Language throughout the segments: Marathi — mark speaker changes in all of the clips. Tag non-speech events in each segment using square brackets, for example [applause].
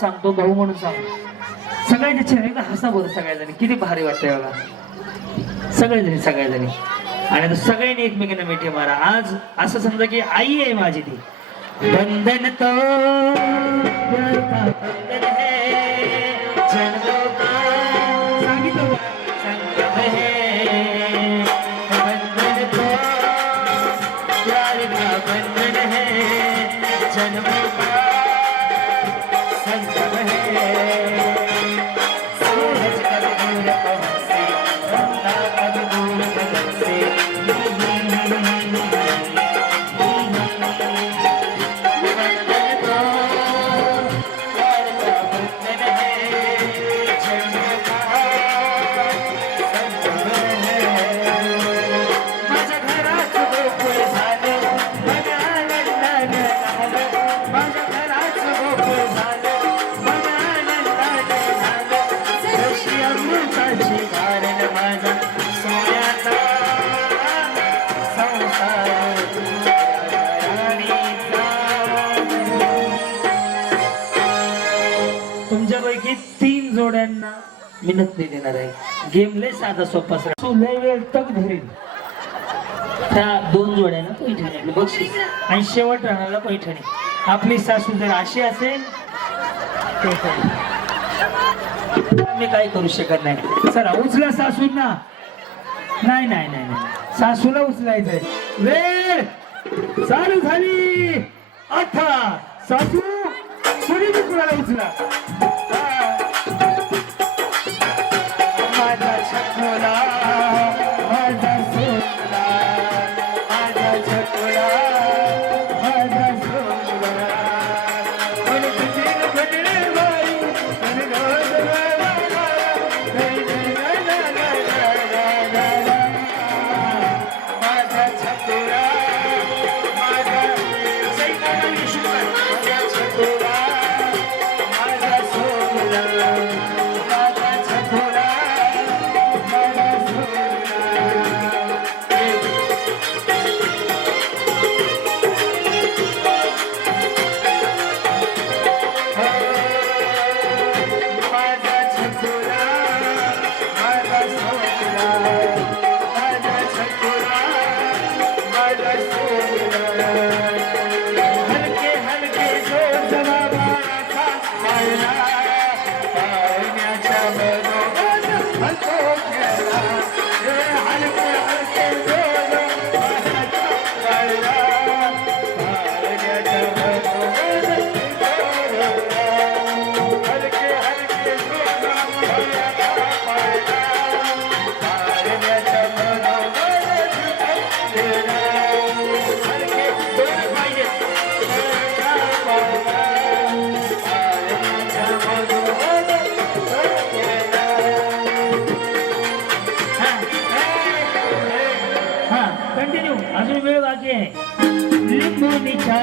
Speaker 1: सांगतो भाऊ म्हणून सांगतो. सगळ्यांच्या चेहरे का हसा बरं सगळ्याजणी. किती भारी वाटतंय बघा. सगळेजणी सगळ्याजणी आणि आता सगळ्यांनी एकमेकांना मिठी मारा. आज असं समजा की आई आहे माझी ती बंधन तो. मी नक्की देणार आहे. गेम लय साधा सोपा सर तू लय वेळ तक धरेल त्या दोन जोड्यांना पैठणी आपलं बक्षीस. आणि शेवट राहण्याला पैठणी. आपली सासू जर अशी असेल मी काही करू शकत नाही. चला उचला सासूंना. नाही नाही नाही नाही. सासूला उचलायचंय. वेळ चालू झाली. अठरा सासू कोणी बी कुणाला उचला? माझा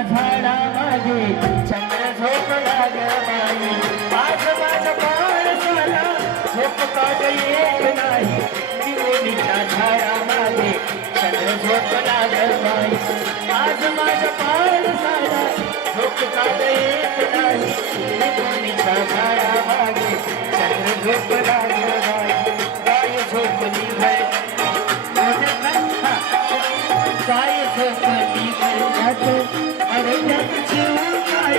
Speaker 1: झाडा मागे चंद्र झोपला ग माई आज माझा पार साला झोपता येत नाही दिवणीच्या झाडा मागे चंद्र झोपला ग माई आज माझा पार साला झोपता येत नाही दिवणीच्या झाडा मागे चंद्र झोपला ग माई गाय झोपली है गाय झोपली है। अरण्यात जीव काय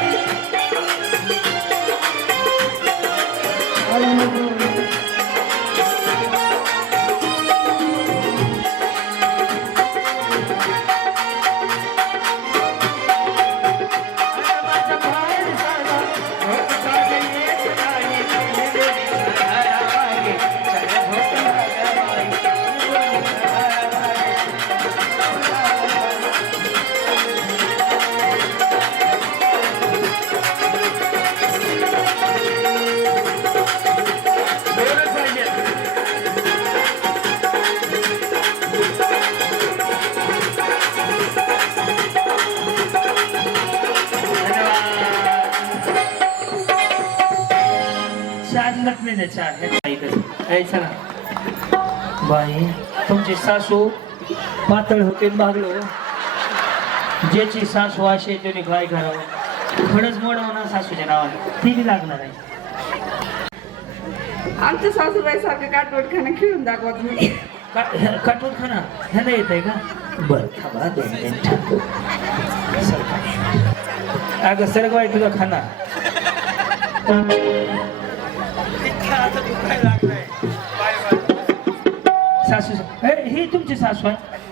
Speaker 1: बाई तुमची सासू पातळ होते भागलो ज्याची सासू असे त्याने काय करावं? खडच मोडावं ना सासूच्या नावाने? ती बी लागणार आहे.
Speaker 2: आमच्या सासूबाई सारखं काटवट खाणं खेळून दाखवा तुम्ही.
Speaker 1: कटोर खाना ह्याला येत आहे का? बरं थांबा दोन मिनिट. सरका आता दुखाय लागलाय तुझा खाना सासू ए, ही तुमची सासू आहे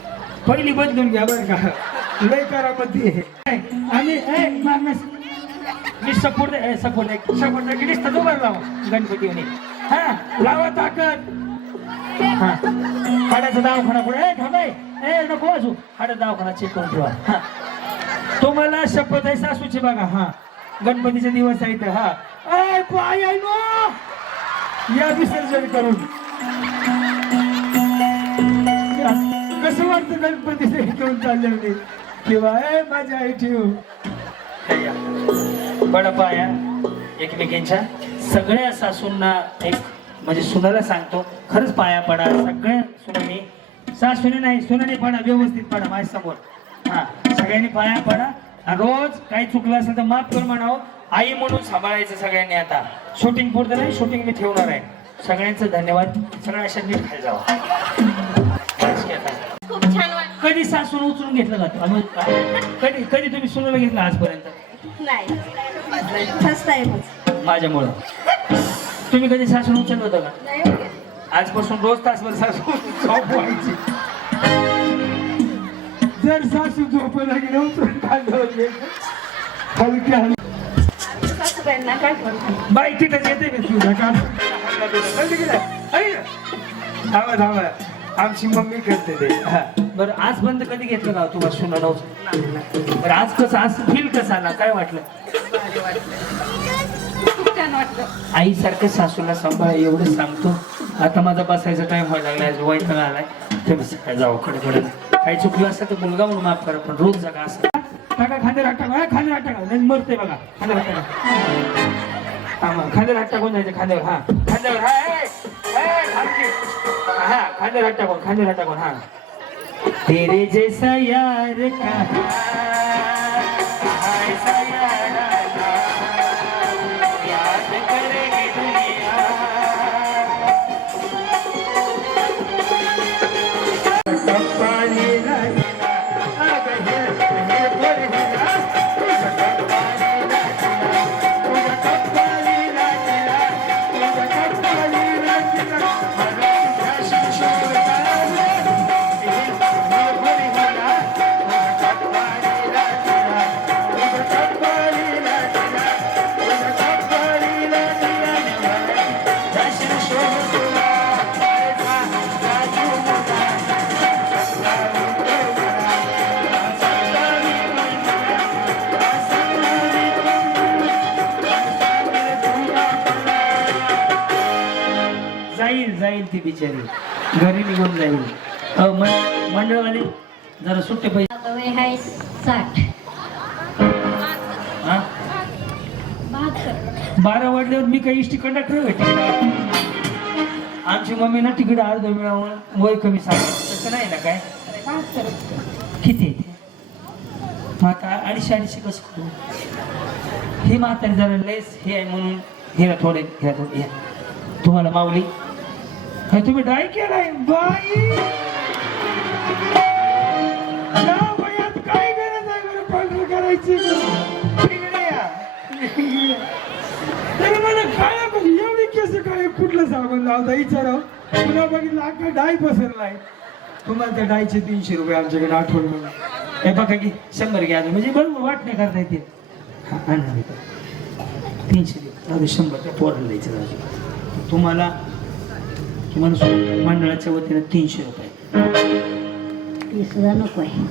Speaker 1: पहिली बदलून घ्या बरं का. लय करामती आहे. आम्ही मी सपोर्ट ए सपोर्ट सपोर्ट किती बरं लावा. गणपती हा लावा ताकद. हा. हाडाचा दवाखाना पुढे ए थांबाय. ए नको वाजू. हाडा दवाखाना चेक करून ठेवा. हा. तुम्हाला शपथ आहे सासूची बघा. हा. गणपतीचे दिवस आहेत. हा. ए पाय आहे नो. या विसर्जन करून. कसं वाटतं गणपती घेऊन चालले होते किंवा ए माझ्या आई ठेव हो. बडा पाया एकमेकींच्या सगळ्या सासूंना एक म्हणजे सुनाला सांगतो खरंच पाया पडा सगळ्या सुनाने. सासूने नाही सुनाने पडा व्यवस्थित पडा माझ्यासमोर हा सगळ्यांनी पाया पडा रोज काही चुकलं असेल तर माफ कर म्हणावं. आई म्हणून सांभाळायचं सगळ्यांनी आता. शूटिंग पुरतं नाही शूटिंग मी ठेवणार आहे. सगळ्यांचं धन्यवाद. सगळ्या अशा नीट खाली जावा. कधी सासून उचलून घेतलं का तू? आम्ही- कधी कधी तुम्ही सुनाला घेतलं आजपर्यंत? माझ्यामुळं. तुम्ही कधी सासून उचललं होतं का?
Speaker 3: नाही
Speaker 1: आजपासून रोज तासभर सासू झोपवायची जर सासू झोपायला गेले हलक्या
Speaker 3: सासूबाईंना काय करतो
Speaker 1: बाई तिथं येते मी तुझ्या काम थांबा थांबा आमची मम्मी करते ते. हा. बरं आजपर्यंत कधी घेतलं का तुम्हाला सुना नव्हतं बरं आज कसं आज फील कसं आला? काय वाटलं. आईसारखं सासूला सांभाळ एवढं सांगतो. आता माझा बसायचा टाइम व्हायला लागला आज वैताग आलाय. ते बस काय जाऊ कडे कडे काही चुकलं असतं तर मुलगा म्हणून माफ करा पण रोज जगा असं. टाका खांद्यावर हात टाका खांद्यावर हात टाका नाही मरते बघा खांद्यावर हात टाका हा हात टाकून जायचं? खांद्यावर हा. खांद्यावर हा. हा हात टाकून खांद्यावर हात टाकून हा. तेरे जैसा यार कहाँ ती बिचारी. घरी निघून जाईल. मंडळवाले जरा सुट्टे पैसे.
Speaker 3: साठ.
Speaker 1: हा? बारा वाजल्यावर मी काही इष्टी कंडक्टर आमची मम्मी ना तिकीट अर्ध मिळावं वय कमी सांग तसं नाही ना काय? किती? आहे ते? मग आता अडीचशे अडीचशे कसं करू? हे म्हातारी जरा लेस हे आहे म्हणून हे थोडे घ्या थोडे तुम्हाला माऊली हे तुम्ही डाय केलाय? बाई! या वयात काय गरज आहे बरं पांढरं करायची? इकडे या. तर मला काय पण एवढी केस काय कुठलं साबण लावता? विचाराव. पुन्हा बघितलं अख्खा डाय पसरलाय. तुम्हाला त्या डायचे तीनशे रुपये आमच्याकडे आठवण म्हणून. हे बघा की शंभर घ्या म्हणजे बरोबर वाटणे करता येते. हा तीनशे दे. शंभर. त्या पोराला द्यायचं तुम्हाला सु- मंडळाच्या वतीनं तीनशे रुपये.
Speaker 3: ती सुद्धा नको आहे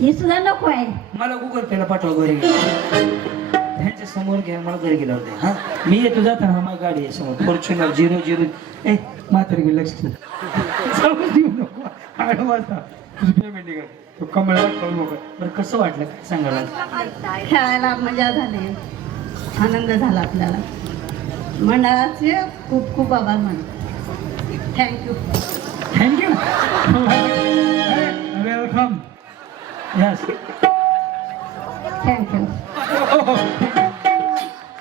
Speaker 3: ती सुद्धा नको आहे
Speaker 1: मला गुगल पेला पाठवा घरी. त्यांच्यासमोर घ्या मला घरी गेल्यावर द्या. हा? मी येतो जाताना हा माझी गाडी आहे समोर. Fortuner zero zero. ए म्हातारी गेली लक्ष देऊ नको. वाजता तुझं पेमेंट निघाल. तो कमळा करू नको बरं कसं वाटलं काय सांगायला
Speaker 3: खेळायला मजा झाली. आनंद झाला आपल्याला. मंडळाचे खूप खूप आभार मानतो. Thank
Speaker 1: you. Thank you.
Speaker 3: Welcome. Yes. Thank you.
Speaker 1: Oh,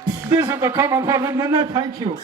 Speaker 1: [laughs] this is the common one. No, no. thank you.